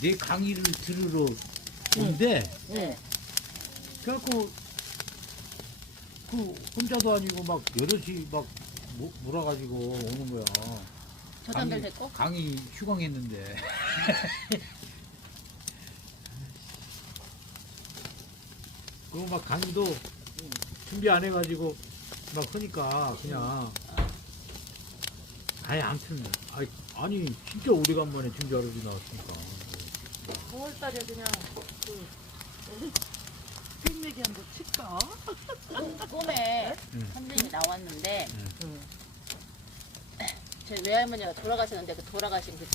내 강의를 들으러 온대. 네. 그래갖고 그 혼자도 아니고 막 여럿이 막 몰아가지고 오는 거야. 저담배를 됐고? 강의 휴강했는데. 그리고 막 강의도 준비 안 해가지고 막 하니까 그냥 아예 아무튼 아니 진짜 오래간만에 준비하러 나왔으니까 9월달에 그냥 그 게임 얘기한 거 칠까? 꿈에 응. 선생님이 나왔는데 응. 제 외할머니가 돌아가셨는데 그 돌아가신 그